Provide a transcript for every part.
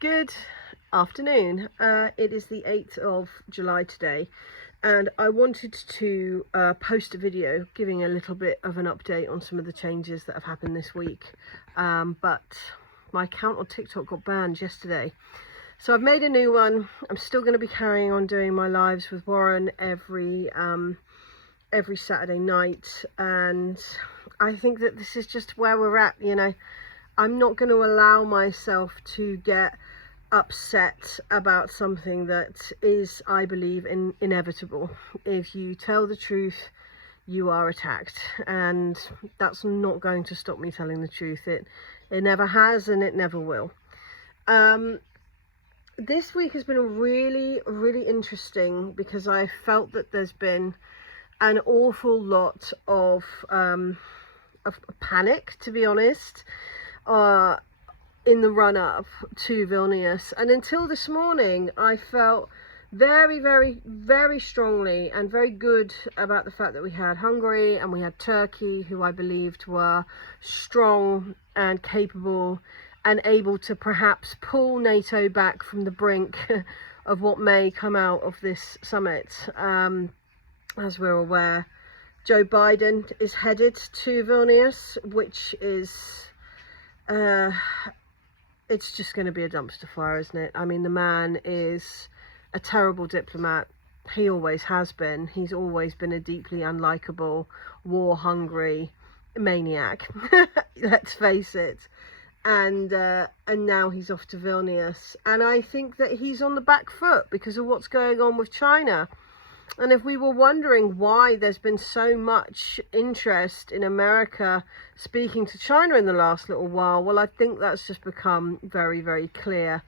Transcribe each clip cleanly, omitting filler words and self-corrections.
Good afternoon. It is the 8th of July today, and I wanted to post a video giving a little bit of an update on some of the changes that have happened this week. But my account on TikTok got banned yesterday. So I've made a new one. I'm still going to be carrying on doing my lives with Warren every Saturday night, and I think that this is just where we're at. I'm not going to allow myself to get upset about something that is, I believe, inevitable. If you tell the truth, you are attacked, and that's not going to stop me telling the truth. It never has, and it never will. This week has been really interesting because I felt that there's been an awful lot of panic, to be honest, in the run-up to Vilnius. And until this morning, I felt very strongly and very good about the fact that we had Hungary and we had Turkey, who I believed were strong and capable and able to perhaps pull NATO back from the brink of what may come out of this summit. As we're aware, Joe Biden is headed to Vilnius, which is it's just going to be a dumpster fire, isn't it? I mean, the man is a terrible diplomat. He always has been. He's always been a deeply unlikable, war-hungry maniac. Let's face it. And now he's off to Vilnius. And I think that he's on the back foot because of what's going on with China. And if we were wondering why there's been so much interest in America speaking to China in the last little while, well, I think that's just become very clear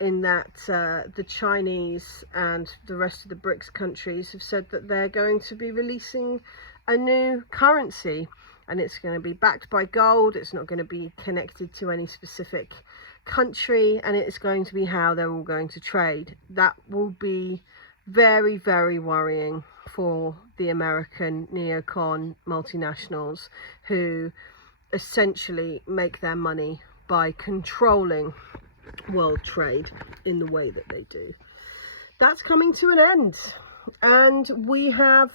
in that the Chinese and the rest of the BRICS countries have said that they're going to be releasing a new currency, and it's going to be backed by gold. It's not going to be connected to any specific country, and it's going to be how they're all going to trade. That will be very worrying for the American neocon multinationals who essentially make their money by controlling world trade in the way that they do. That's coming to an end, and we have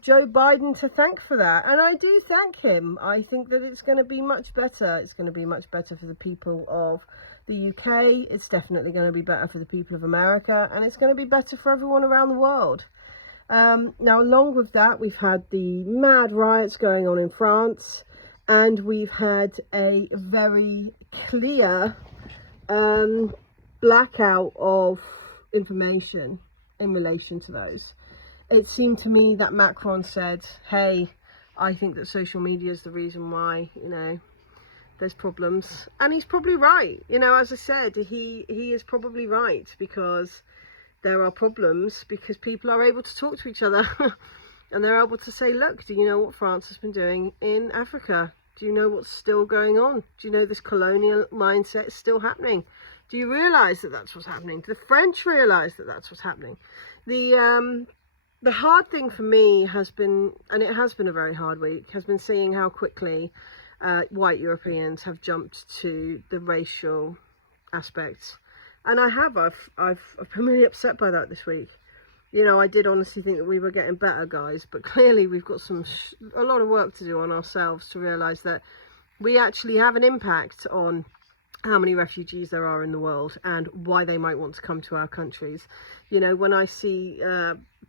Joe Biden to thank for that, and I do thank him. I think that it's going to be much better. It's going to be much better for the people of the UK. It's definitely going to be better for the people of America, and it's going to be better for everyone around the world. Now, along with that, we've had the mad riots going on in France, and we've had a very clear blackout of information in relation to those. It seemed to me that Macron said, hey, I think that social media is the reason why, there's problems. And he's probably right. As I said, he is probably right, because there are problems because people are able to talk to each other and they're able to say, look, do you know what France has been doing in Africa? Do you know what's still going on? Do you know this colonial mindset is still happening? Do you realise that that's what's happening? Do the French realise that that's what's happening? The hard thing for me has been, and it has been a very hard week, has been seeing how quickly white Europeans have jumped to the racial aspects. And I've been really upset by that this week. I did honestly think that we were getting better, guys, but clearly we've got a lot of work to do on ourselves to realise that we actually have an impact on how many refugees there are in the world and why they might want to come to our countries. When I see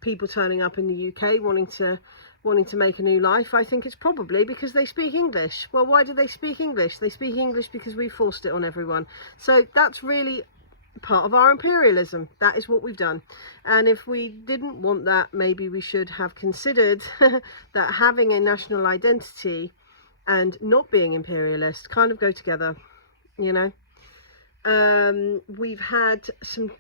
people turning up in the UK wanting to make a new life, I think it's probably because they speak English. Well, why do they speak English? They speak English because we forced it on everyone. So that's really part of our imperialism. That is what we've done. And if we didn't want that, maybe we should have considered that having a national identity and not being imperialist kind of go together. We've had some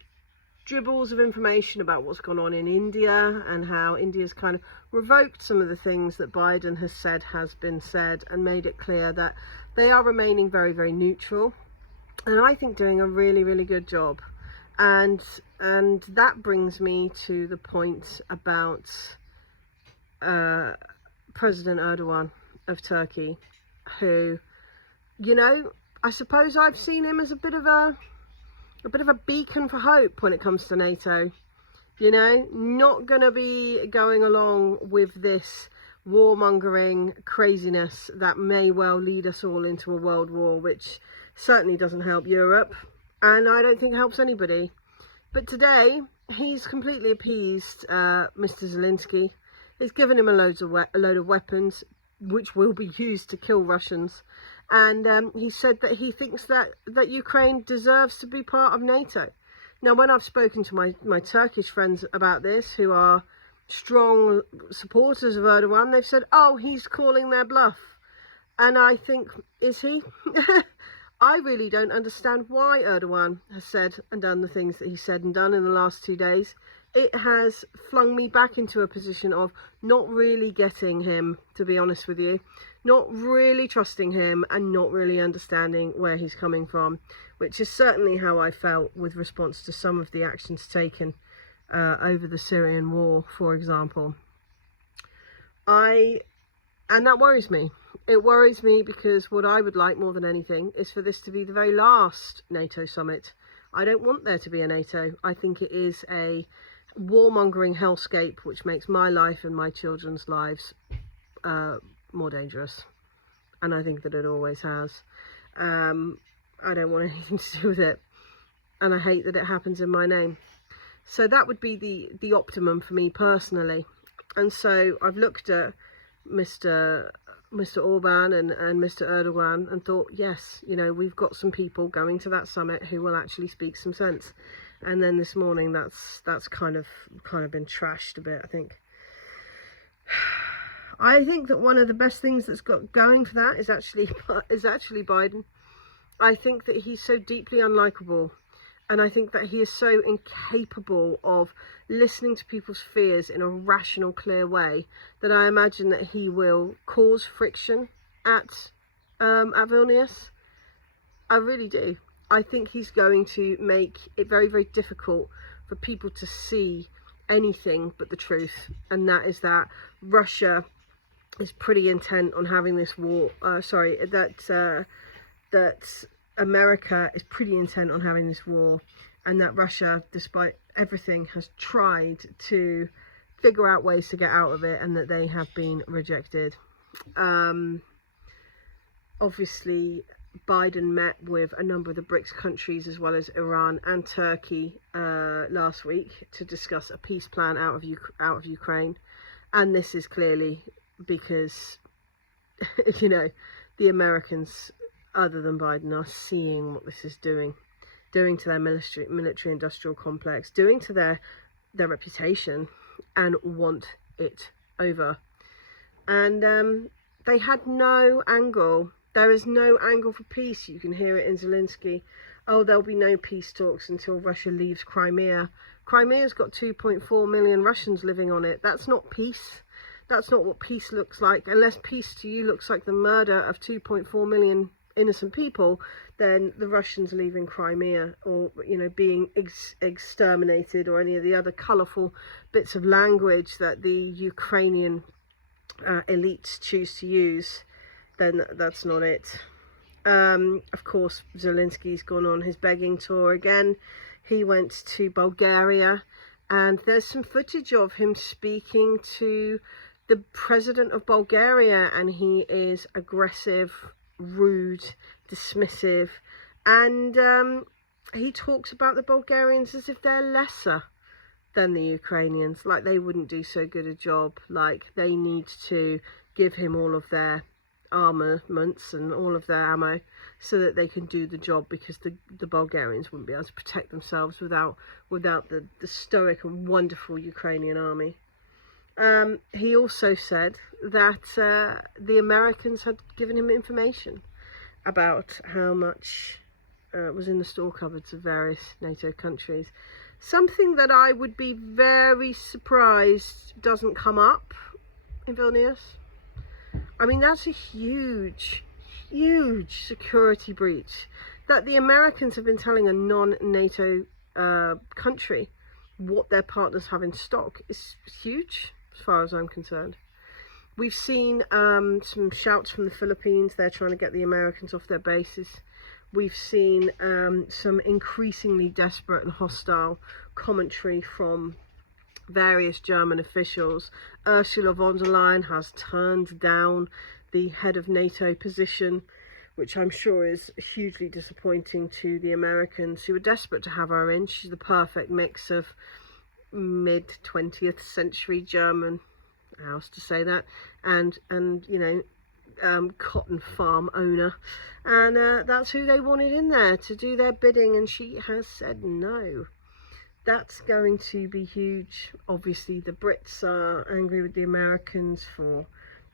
dribbles of information about what's gone on in India and how India's kind of revoked some of the things that Biden has said has been said and made it clear that they are remaining very neutral, and I think doing a really good job. And that brings me to the point about President Erdogan of Turkey, who, I suppose I've seen him as a bit of a beacon for hope when it comes to NATO. You know, not going to be going along with this warmongering craziness that may well lead us all into a world war, which certainly doesn't help Europe, and I don't think helps anybody. But today, he's completely appeased Mr. Zelensky. He's given him a load of weapons, which will be used to kill Russians. And he said that he thinks that Ukraine deserves to be part of NATO. Now, when I've spoken to my Turkish friends about this, who are strong supporters of Erdogan, they've said, oh, he's calling their bluff. And I think, is he? I really don't understand why Erdogan has said and done the things that he said and done in the last 2 days. It has flung me back into a position of not really getting him, to be honest with you, not really trusting him and not really understanding where he's coming from, which is certainly how I felt with response to some of the actions taken over the Syrian war, for example. And that worries me. It worries me because what I would like more than anything is for this to be the very last NATO summit. I don't want there to be a NATO. I think it is a warmongering hellscape which makes my life and my children's lives more dangerous. And I think that it always has. I don't want anything to do with it. And I hate that it happens in my name. So that would be the optimum for me personally. And so I've looked at Mr. Orban and Mr. Erdogan and thought, yes, you know, we've got some people going to that summit who will actually speak some sense. And then this morning, that's kind of been trashed a bit, I think. I think that one of the best things that's got going for that is actually Biden. I think that he's so deeply unlikable. And I think that he is so incapable of listening to people's fears in a rational, clear way that I imagine that he will cause friction at Vilnius. I really do. I think he's going to make it very, very difficult for people to see anything but the truth. And that is that Russia is pretty intent on having this war. That America is pretty intent on having this war, and that Russia, despite everything, has tried to figure out ways to get out of it, and that they have been rejected. Obviously, Biden met with a number of the BRICS countries as well as Iran and Turkey last week to discuss a peace plan out of Ukraine, and this is clearly because you know, the Americans, other than Biden, are seeing what this is doing to their military industrial complex, doing to their reputation, and want it over. And they had no angle. There is no angle for peace. You can hear it in Zelensky. Oh, there'll be no peace talks until Russia leaves Crimea. Crimea's got 2.4 million Russians living on it. That's not peace. That's not what peace looks like. Unless peace to you looks like the murder of 2.4 million innocent people, then the Russians leaving Crimea, or, you know, being exterminated, or any of the other colourful bits of language that the Ukrainian elites choose to use, then that's not it. Of course, Zelensky's gone on his begging tour again. He went to Bulgaria, and there's some footage of him speaking to the president of Bulgaria, and he is aggressive, rude, dismissive, and he talks about the Bulgarians as if they're lesser than the Ukrainians, like they wouldn't do so good a job, like they need to give him all of their armaments and all of their ammo so that they can do the job, because the Bulgarians wouldn't be able to protect themselves without the stoic and wonderful Ukrainian army. He also said that the Americans had given him information about how much was in the store cupboards of various NATO countries. Something that I would be very surprised doesn't come up in Vilnius. I mean, that's a huge, huge security breach that the Americans have been telling a non-NATO country what their partners have in stock is huge, as far as I'm concerned. We've seen some shouts from the Philippines. They're trying to get the Americans off their bases. We've seen some increasingly desperate and hostile commentary from various German officials. Ursula von der Leyen has turned down the head of NATO position, which I'm sure is hugely disappointing to the Americans, who are desperate to have her in. She's the perfect mix of mid-20th century German, how else to say that, and you know, cotton farm owner, and that's who they wanted in there to do their bidding, and she has said no. That's going to be huge. Obviously the Brits are angry with the Americans for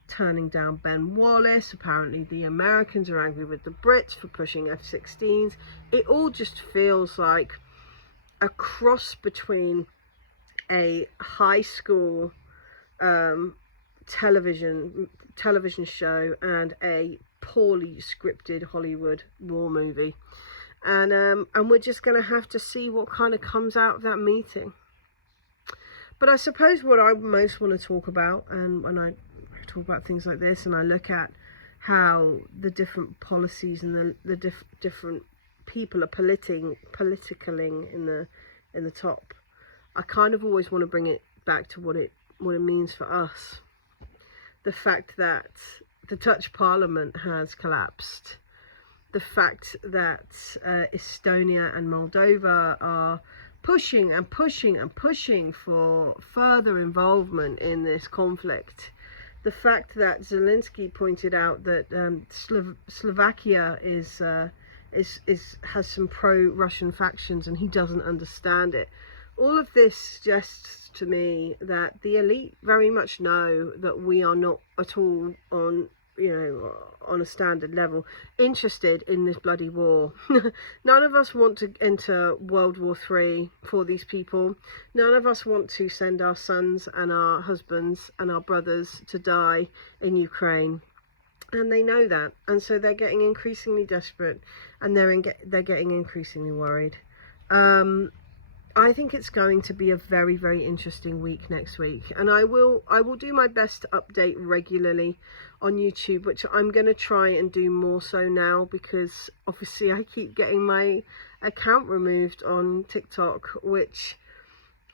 turning down Ben Wallace. Apparently the Americans are angry with the Brits for pushing F-16s. It all just feels like a cross between a high school television show and a poorly scripted Hollywood war movie. And we're just going to have to see what kind of comes out of that meeting. But I suppose what I most want to talk about, and when I talk about things like this and I look at how the different policies and the different people are politicking in the top, I kind of always want to bring it back to what it means for us. The fact that the Dutch Parliament has collapsed. The fact that Estonia and Moldova are pushing and pushing and pushing for further involvement in this conflict. The fact that Zelensky pointed out that Slovakia has some pro-Russian factions and he doesn't understand it. All of this suggests to me that the elite very much know that we are not at all on a standard level interested in this bloody war. None of us want to enter World War III for these people. None of us want to send our sons and our husbands and our brothers to die in Ukraine, and they know that, and so they're getting increasingly desperate, and they're getting increasingly worried. I think it's going to be a very, very interesting week next week, and I will do my best to update regularly on YouTube, which I'm going to try and do more so now, because obviously I keep getting my account removed on TikTok, which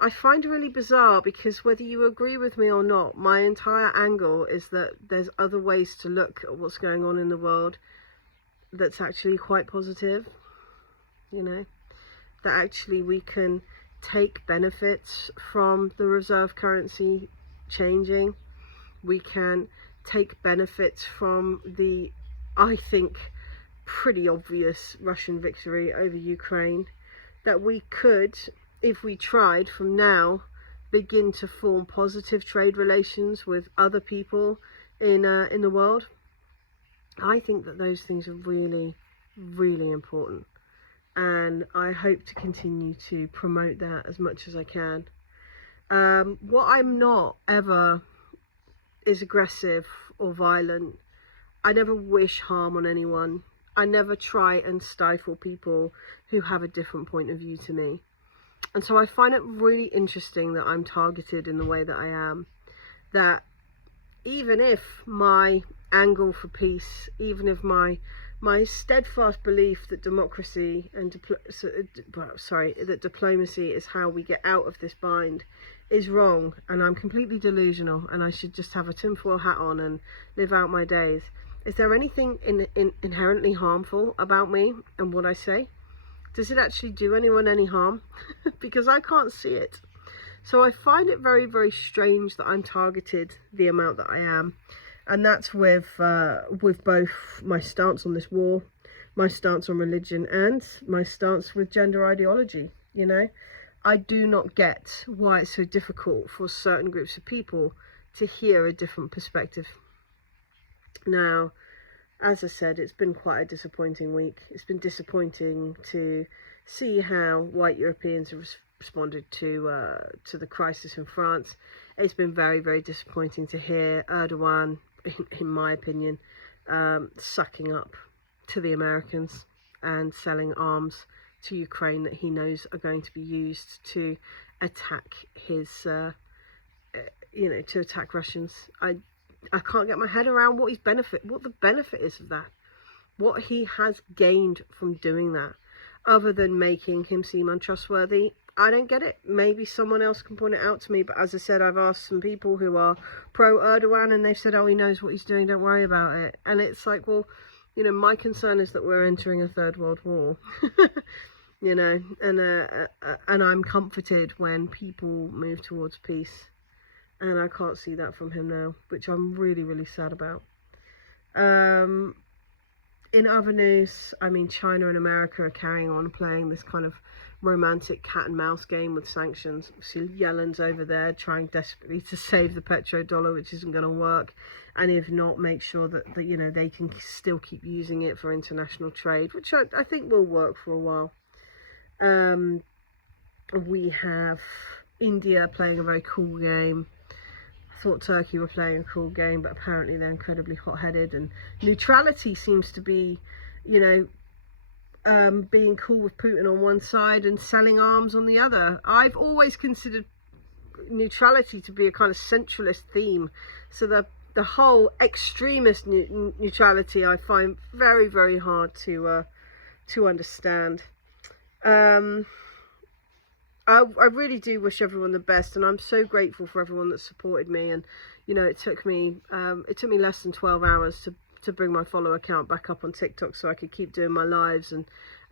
I find really bizarre, because whether you agree with me or not, my entire angle is that there's other ways to look at what's going on in the world that's actually quite positive, you know, that actually we can take benefits from the reserve currency changing. We can take benefits from the, I think, pretty obvious Russian victory over Ukraine, that we could, if we tried from now, begin to form positive trade relations with other people in the world. I think that those things are really, really important, and I hope to continue to promote that as much as I can. What I'm not ever is aggressive or violent. I never wish harm on anyone. I never try and stifle people who have a different point of view to me. And so I find it really interesting that I'm targeted in the way that I am. That even if my angle for peace, even if my steadfast belief that democracy and that diplomacy is how we get out of this bind is wrong, and I'm completely delusional, and I should just have a tinfoil hat on and live out my days. Is there anything inherently harmful about me and what I say? Does it actually do anyone any harm? Because I can't see it. So I find it very, very strange that I'm targeted the amount that I am. And that's with both my stance on this war, my stance on religion, and my stance with gender ideology, you know. I do not get why it's so difficult for certain groups of people to hear a different perspective. Now, as I said, it's been quite a disappointing week. It's been disappointing to see how white Europeans have responded to the crisis in France. It's been very, very disappointing to hear Erdogan, in my opinion, sucking up to the Americans and selling arms to Ukraine that he knows are going to be used to attack his, to attack Russians. I can't get my head around what the benefit is of that. what he has gained from doing that, other than making him seem untrustworthy. I don't get it. Maybe someone else can point it out to me. But as I said, I've asked some people who are pro Erdogan, and they've said, oh, he knows what he's doing, don't worry about it. And it's like, well, you know, my concern is that we're entering a third world war. You know, and I'm comforted when people move towards peace. And I can't see that from him now, which I'm really, really sad about. In other news, I mean, China and America are carrying on playing this kind of romantic cat and mouse game with sanctions. See, Yellen's over there trying desperately to save the petrodollar, which isn't going to work, and if not, make sure that you know, they can still keep using it for international trade, which I think will work for a while. We have India playing a very cool game. I thought Turkey were playing a cool game, but apparently they're incredibly hot-headed, and neutrality seems to be, you know, being cool with Putin on one side and selling arms on the other. I've always considered neutrality to be a kind of centralist theme, so the whole extremist neutrality I find very, very hard to understand. I really do wish everyone the best, and I'm so grateful for everyone that supported me. And you know, it took me less than 12 hours to bring my follower count back up on TikTok, so I could keep doing my lives and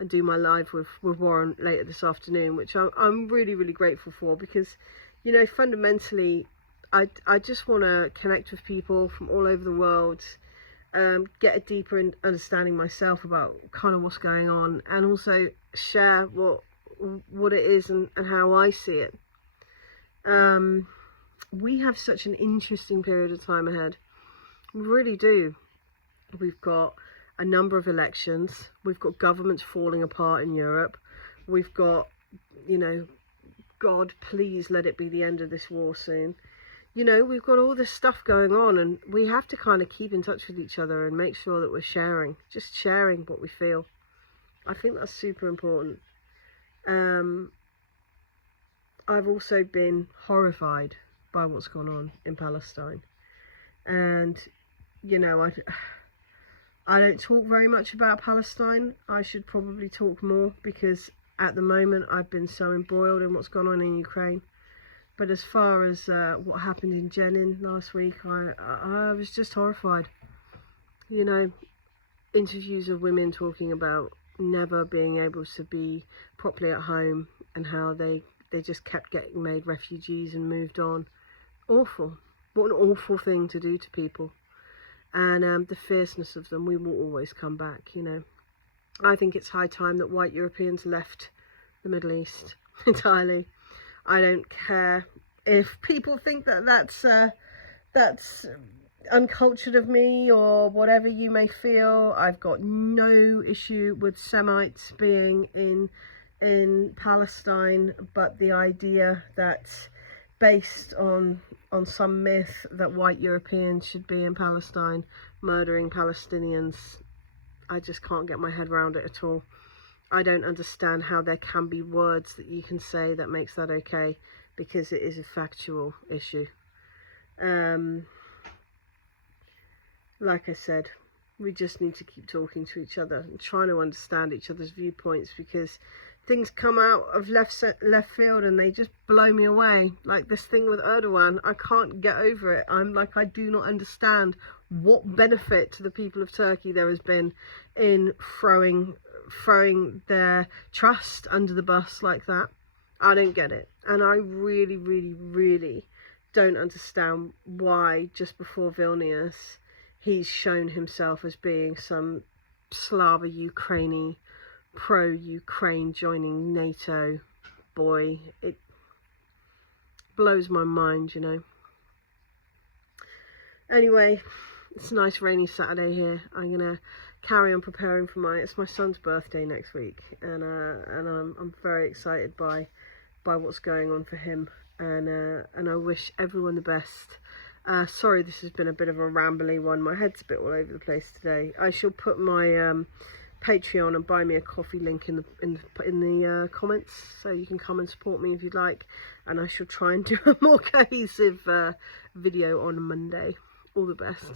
do my live with Warren later this afternoon, which I'm really, really grateful for, because you know, fundamentally I just want to connect with people from all over the world, get a deeper understanding myself about kind of what's going on, and also share what it is and how I see it. We have such an interesting period of time ahead. We really do. We've got a number of elections. We've got governments falling apart in Europe. We've got, you know, God, please let it be the end of this war soon. You know, we've got all this stuff going on, and we have to kind of keep in touch with each other and make sure that we're just sharing what we feel. I think that's super important. I've also been horrified by what's gone on in Palestine, and you know, I don't talk very much about Palestine. I should probably talk more, because at the moment I've been so embroiled in what's gone on in Ukraine. But as far as what happened in Jenin last week, I was just horrified. You know, interviews of women talking about never being able to be properly at home, and how they just kept getting made refugees and moved on. Awful. What an awful thing to do to people. And the fierceness of them. We will always come back, you know. I think it's high time that white Europeans left the Middle East entirely. I don't care if people think that that's uncultured of me, or whatever you may feel. I've got no issue with Semites being in Palestine, but the idea that, based on some myth, that white Europeans should be in Palestine murdering Palestinians, I just can't get my head around it at all. I don't understand how there can be words that you can say that makes that okay, because it is a factual issue. Like I said, we just need to keep talking to each other and trying to understand each other's viewpoints, because things come out of left field and they just blow me away. Like this thing with Erdogan, I can't get over it. I'm like, I do not understand what benefit to the people of Turkey there has been in throwing their trust under the bus like that. I don't get it, and I really, really, really don't understand why just before Vilnius he's shown himself as being some Slava Ukraini, pro-Ukraine joining NATO boy. It blows my mind, you know. Anyway, it's a nice rainy Saturday here. I'm gonna carry on preparing for it's my son's birthday next week, and I'm very excited by what's going on for him, and I wish everyone the best. Sorry, this has been a bit of a rambly one. My head's a bit all over the place today. I shall put my Patreon and buy me a coffee link in the comments, so you can come and support me if you'd like, and I shall try and do a more cohesive video on Monday. All the best.